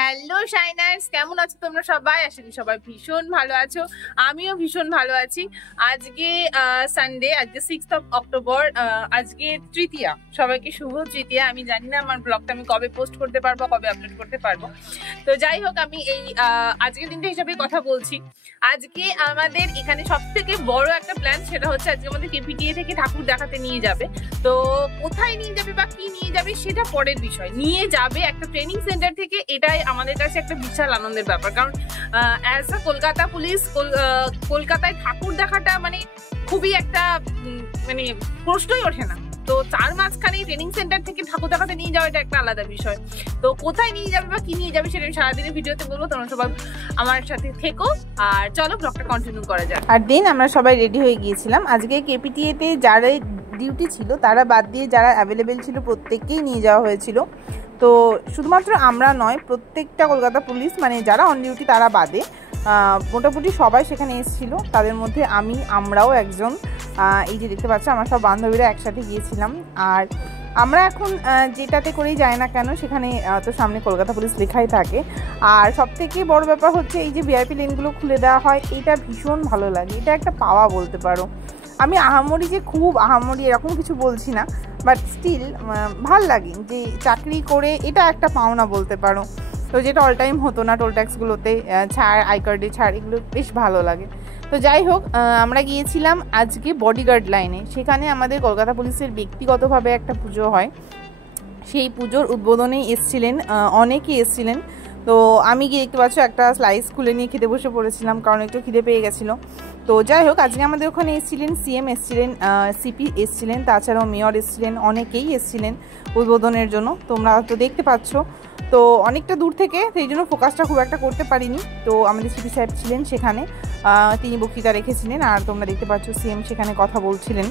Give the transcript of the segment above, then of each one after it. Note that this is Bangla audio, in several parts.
হ্যালো শাইনার্স, কেমন আছো তোমরা সবাই? আশা করি সবাই ভীষণ ভালো আছো। আমিও ভীষণ ভালো আছি। আজকে সানডে, আজকে 6th অক্টোবর, আজকে তৃতীয়া। সবাইকে শুভ তৃতীয়া। আমি জানি না আমার ব্লগটা আমি কবে পোস্ট করতে পারবো, কবে আপলোড করতে পারবো। তো যাই হোক, আমি এই আজকের দিনটা হিসাবে কথা বলছি। আজকে আমাদের এখানে সব থেকে বড় একটা প্ল্যান, সেটা হচ্ছে আজকে আমাদের কেপিটিএ থেকে ঠাকুর দেখাতে নিয়ে যাবে। তো কোথায় নিয়ে যাবে বা কি নিয়ে যাবে সেটা পরের বিষয়। নিয়ে যাবে একটা ট্রেনিং সেন্টার থেকে, এটাই আমাদের কাছে একটা বিশাল আনন্দের ব্যাপার। কারণ অ্যাজ আ কলকাতা পুলিশ, কলকাতায় ঠাকুর দেখাটা মানে খুবই একটা মানে প্রশ্নই ওঠে না। তো তার মাঝখানে ট্রেনিং সেন্টার থেকে ঠাকুর দেখাতে নিয়ে যাওয়া এটা একটা আলাদা বিষয়। তো কোথায় নিয়ে যাবে বা কি নিয়ে যাবে সেটা আমি সারাদিনের ভিডিওতে বলবো। তোমরা সবাই আমার সাথে থেকো আর চলো ব্লগটা কন্টিনিউ করা যাক। আর দিন আমরা সবাই রেডি হয়ে গিয়েছিলাম। আজকে কেপিটিএতে যারা ডিউটি ছিল তারা বাদ দিয়ে যারা অ্যাভেলেবেল ছিল প্রত্যেককেই নিয়ে যাওয়া হয়েছিল। তো শুধুমাত্র আমরা নয়, প্রত্যেকটা কলকাতা পুলিশ মানে যারা অন ডিউটি তারা বাদে মোটামুটি সবাই সেখানে এসেছিলো। তাদের মধ্যে আমরাও একজন। এই যে দেখতে পাচ্ছ, আমরা সব বান্ধবীরা একসাথে গিয়েছিলাম। আর আমরা এখন যেটাতে করেই যাই না কেন, সেখানে তো সামনে কলকাতা পুলিশ লেখাই থাকে। আর সবথেকে বড় ব্যাপার হচ্ছে এই যে ভিআইপি লেনগুলো খুলে দেওয়া হয়, এটা ভীষণ ভালো লাগে। এটা একটা পাওয়া বলতে পারো। আমি আহামরি যে খুব আহামরি এরকম কিছু বলছি না, বাট স্টিল ভাল লাগে যে চাকরি করে এটা একটা পাওনা বলতে পারো। তো যেটা অল টাইম হতো না, টোল ট্যাক্সগুলোতে ছাড়, আই কার্ডে ছাড়, এগুলো বেশ ভালো লাগে। তো যাই হোক, আমরা গিয়েছিলাম আজকে বডিগার্ড লাইনে। সেখানে আমাদের কলকাতা পুলিশের ব্যক্তিগতভাবে একটা পুজো হয়। সেই পুজোর উদ্বোধনে এসছিলেন, অনেকেই এসছিলেন। তো আমি গিয়ে দেখতে পাচ্ছ একটা স্লাইস খুলে নিয়ে খেতে বসে পড়েছিলাম, কারণ একটু খিদে পেয়ে গেছিলো। তো যাই হোক, আজকে আমাদের ওখানে এসেছিলেন সিএম, এসেছিলেন সিপি এসেছিলেন, তাছাড়াও মেয়র এসেছিলেন, অনেকেই এসেছিলেন উদ্বোধনের জন্য। তোমরা তো দেখতে পাচ্ছ। তো অনেকটা দূর থেকে, সেই জন্য ফোকাসটা খুব একটা করতে পারিনি। তো আমাদের সিপি সাহেব ছিলেন সেখানে, তিনি বক্তৃতা রেখেছিলেন। আর তোমরা দেখতে পাচ্ছ সিএম সেখানে কথা বলছিলেন।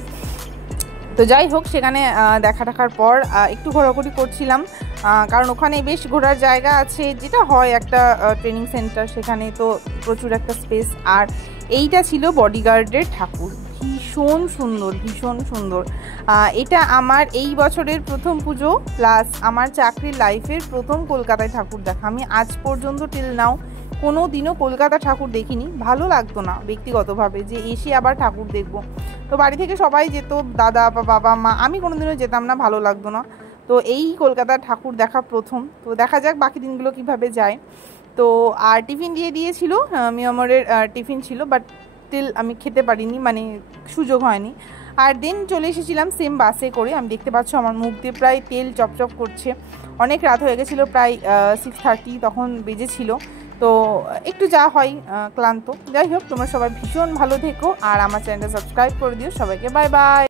তো যাই হোক, সেখানে দেখা টাকার পর একটু ঘোরাঘুরি করছিলাম, কারণ ওখানে বেশ ঘোরার জায়গা আছে, যেটা হয় একটা ট্রেনিং সেন্টার, সেখানে তো প্রচুর একটা স্পেস। আর এইটা ছিল বডিগার্ডের ঠাকুর, ভীষণ সুন্দর, ভীষণ সুন্দর। এটা আমার এই বছরের প্রথম পুজো, প্লাস আমার চাকরির লাইফের প্রথম কলকাতায় ঠাকুর দেখা। আমি আজ পর্যন্ত টিল নাও কোনো দিনও কলকাতা ঠাকুর দেখিনি। ভালো লাগতো না ব্যক্তিগতভাবে যে এসে আবার ঠাকুর দেখবো। তো বাড়ি থেকে সবাই যেত, দাদা বা বাবা মা, আমি কোনোদিনও যেতাম না, ভালো লাগতো না। তো এই কলকাতার ঠাকুর দেখা প্রথম। তো দেখা যাক বাকি দিনগুলো কিভাবে যায়। তো আর টিফিন দিয়ে দিয়েছিল, মিয়ামরের টিফিন ছিল, বাট স্টিল আমি খেতে পারিনি, মানে সুযোগ হয়নি। আর দিন চলে এসেছিলাম সেম বাসে করে। আমি দেখতে পাচ্ছ আমার মুখ দিয়ে প্রায় তেল চপচপ করছে। অনেক রাত হয়ে গেছিলো, প্রায় 6:30 তখন বেজেছিল। তো একটু যা হয় ক্লান্ত। যাই হোক, তোমরা সবাই ভীষণ ভালো থেকো আর আমার চ্যানেলটা সাবস্ক্রাইব করে দিও। সবাইকে বাই বাই।